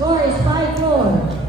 Score is 5-4.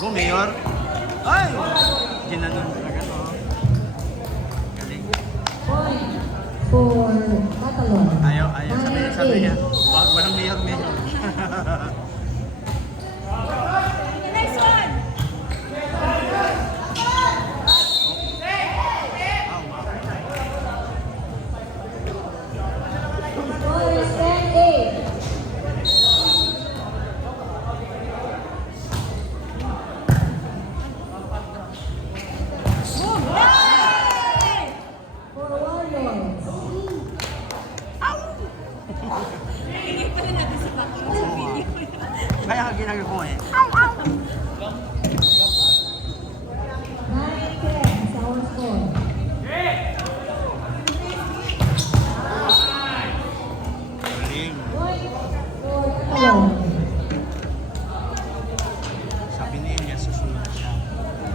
Go, Mayor. Ay! Ginanon talaga to. Galing. Point for Catalon. Ayaw. Sabi niya. Wag, walang Mayor. Nice one! Score is 10-8. For Warriors. Hingin pa rin natin sa background sa video.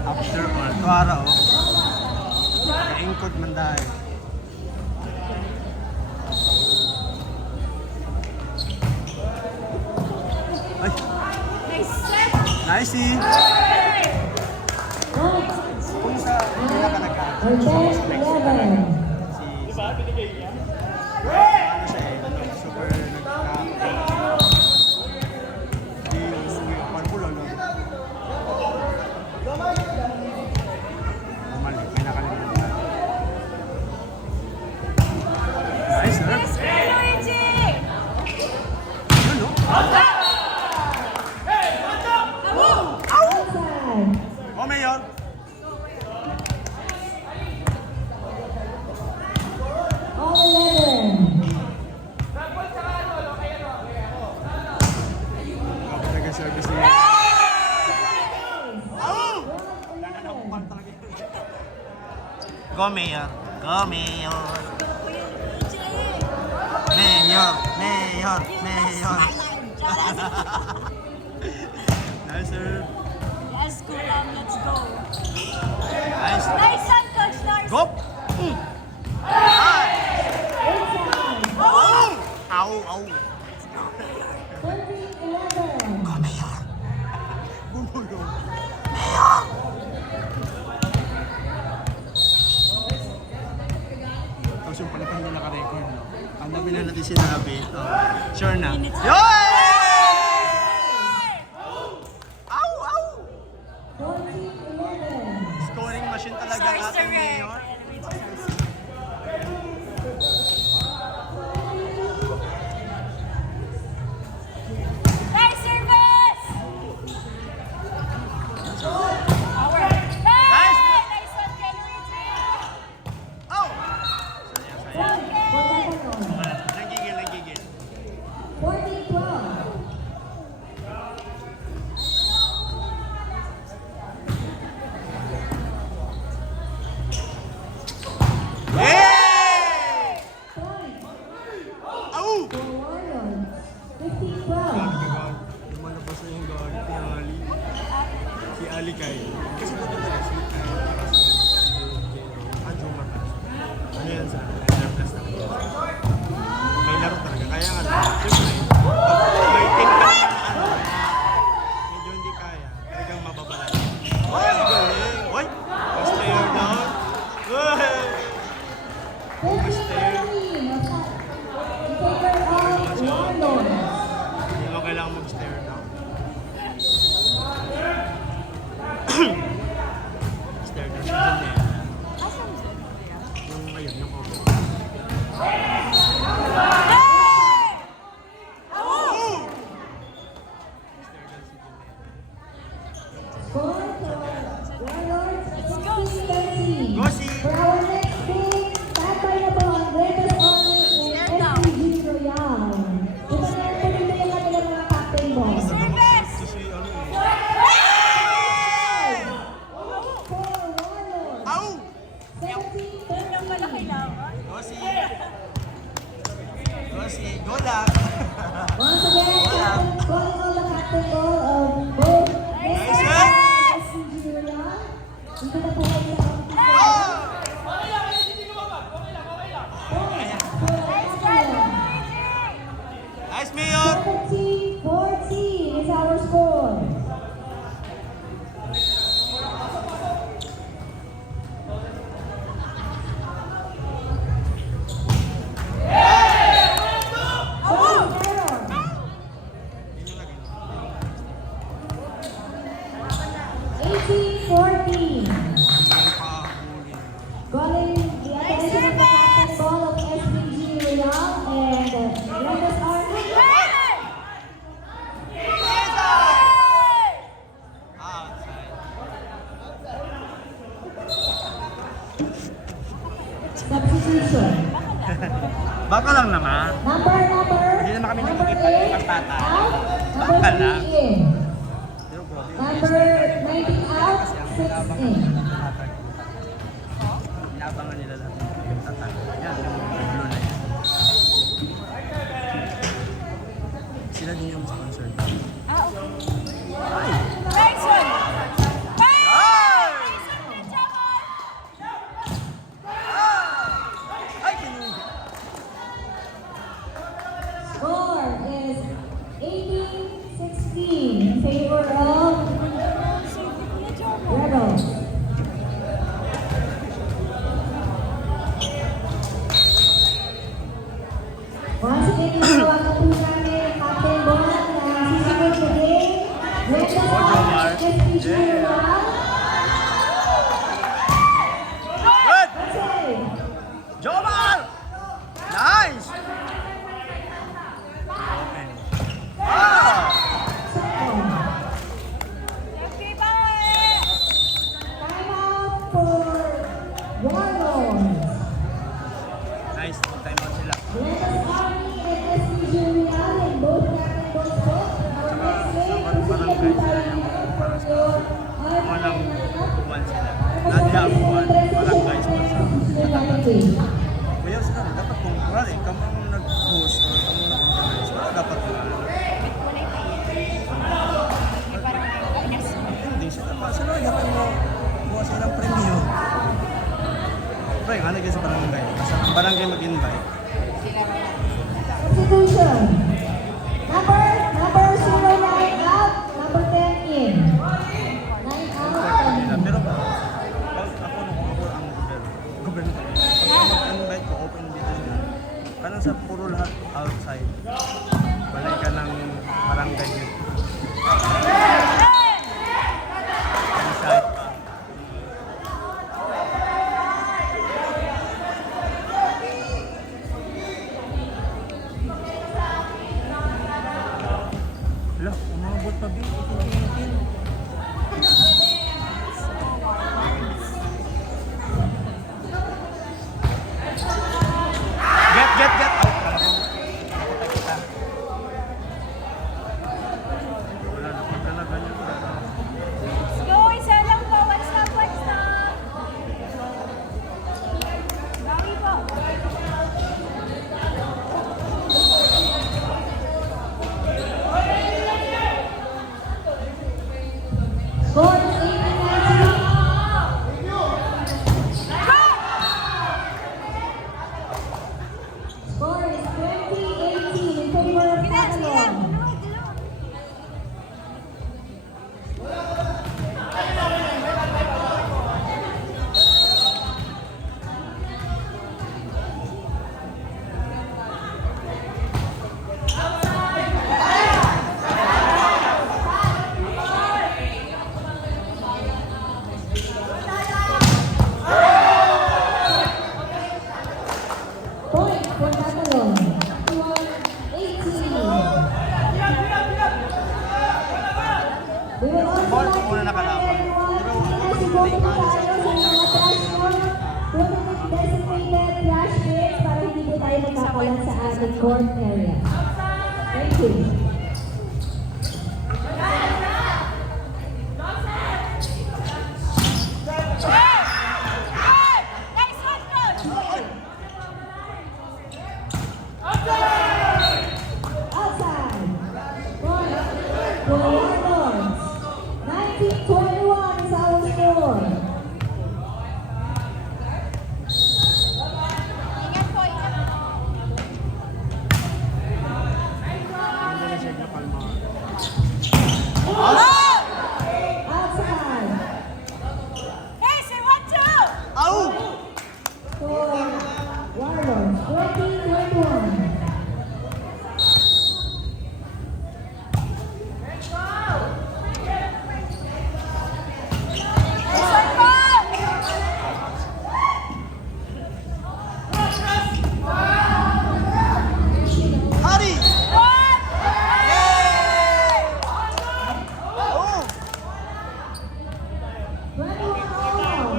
After all, tuwara o. Kaingkod man dahil. Ay, Nice set. nice eh. Point. Kung sa pinaka Or 10, 11. si ano siya eh, super di umuwi ang parkulo, no? Bumalik, may nakalimutan. Nice, sir. Yes, Luigi. Yun, no? Outside. Oh, Mayor. All 11. Kapag nag-service niya. Go, Mayor. Go, Mayor. Mayor, Mayor, Mayor. Nice, sir. Yes, Kulam, let's go. Nice. Nice one, Coach Lars. Go! Nice! Inside. Ow! Ow, ow. 13, 11. Go, Mayor. Bumulo. Tapos yung pala hindi naka-record, no? Ang dami na natin sinabi. Sure na. Yoy! Ow, ow! 14, 11. Scoring machine talaga Sorry, ang Sir ating Rick. Mayor. Nice service. Power. Nice. Nice one, Ken Luigi. Oh! Point. For Batalon. Nagigil, nagigil. 14, 12. Yay! Point. Ow! For Warriors. 15, 12. Lumalabas na yung gawag ni Ali. Si Ali kay. Kasi maganda na si Jumar. Ano yan sa Plus na. May laro talaga. Kaya nga lang, siyempre, pag flirting ka na ano, medyo hindi kaya. Talagang mababala. Oy, galing! Oy! Master down! Uy! 15, 13. In favor of Warlords. Hindi mo kailangan mag-stare down. Stare down siya dyan eh. Asan dyan, kuya? Yung ngayon, yung cover. Hey! Stare down si Jimmy. Score for Warlords. Let's go, 16, 13. Go, Si! For our next game, standby na po ang Greatest Honor and SPG Royal. Ito na po dito yung kanilang mga captain boss. Service. Si ano eh. For Warlords. Ow! 17, Yun yung pala 13. kailangan. Go, Si! Go, Si! Go lang! Once again, captain calling all the captain ball of both Nice, Greatest eh? Honor and SPG Royal. Dito na po kayo sa Oh! Nice try, Ken Luigi. Nice, Mayor! 17-14 is our score. Sorry, error. Yun yung lagi. 18-14. Ang pahuli. Calling the attention of the captain ball of SPG Royal and Greatest Honor. Hey! Outside. Substitution. Baka lang naman. Number. Hindi naman kami Number nakikipagpata. 8 out. Baka Number lang. 3 in. Pero grabe. Number 19 out. 6 in. Inabangan nila lang. Yung tatalo. Yan, yung blue na yan. Sila din yung sponsor. Ah, okay. Nice one. Hey! Jomar. SPG Yeah. Royal. Good! That's it. Jomar! Nice! Open. Ah! Second. Happy bye! Time out for Warlords. Nice. Time out sila. Lennox Army and SPG Real in both categories po. Our next game, proceed na po tayo dito for your Walang kuwan sila. Nadihabuan. Barangay sponsor. Kaya sila, dapat kung kurali, kamo ang nag-host or kamo nag-organize, wala dapat na. May parang bonus. Hindi sila pa. Sila yakin mo. Buha silang premyo. Pre, nga naging sa barangay. Basta ang barangay mag-invite. Substitution. Number 09 out, number 10 in. 9 out. Nila. Pero pag ako nung ako ang gobyerno. Pag mag-invite ko, open invitation. Kanang sa puro lahat outside. Balik ka ng barangay yun. Inside pa. Wala, umabot pa din. Get! Out! Nakita. Wala na, pag talaga niya. Let's go! Isa lang po! One stop! Bawi po! Score is 18-19. Score is 20-18 in favor of Tagalog. Point for Tagalog. 18. We will also Ball, like kung una nakalaban. Siguro po tayo sa mga trash court. Permanent designated trash bins para hindi po tayo magkakalat sa ating court area. Thank you. Nice one, coach! Outside. Point for Warlords. 19-21 is our score. Ingat po, ingat po. Hindi na siya napalma. Outside. Hey, say 1-2! Au! For Warlords. 20-21. Nice one po! Hari! One! Oh! 21 all.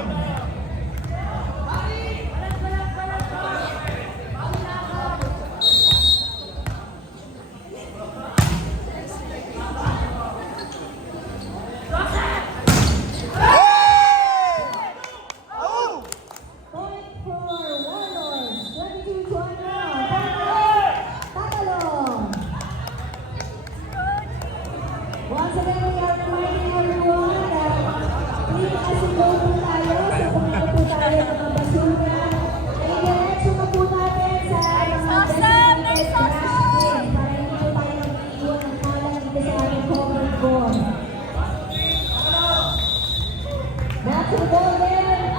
Au! Point for Warlords. 22-21. Tagalog. Once again, we are reminding everyone that please asigaw po tayo sa pumunta po tayo ng mga basura. I-diretso na po natin sa mga designated trash bin para hindi po tayo mag-iwan ng kalat dito sa ating covered board. Back to the ball there.